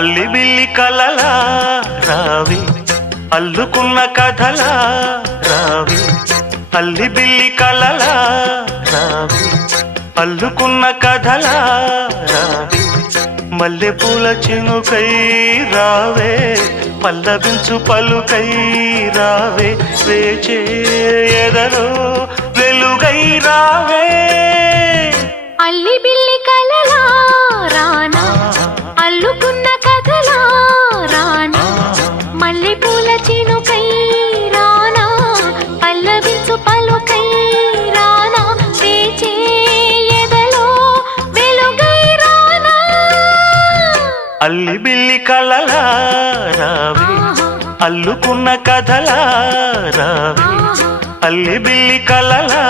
అల్లి బిల్లి కలలా రావి అల్లుకున్న కథలా రావి అల్లి బిల్లి కలలా రావి అల్లుకున్న కథలా రావి మల్లె పూల చినుకై రావే పల్లవించు పలుకై రావే వేచే ఎదలో వెలుగై రావే అల్లి బిల్లి కలలా రానా అల్లుకున్న కథలా రానా మల్లె పూల చినుకై రానా పల్లవించు పలుకై రానా వేచే ఎదలో వెలుగై రానా అల్లి బిల్లి కలలా రావి అల్లుకున్న కథలా రావి అల్లి బిల్లి కలలా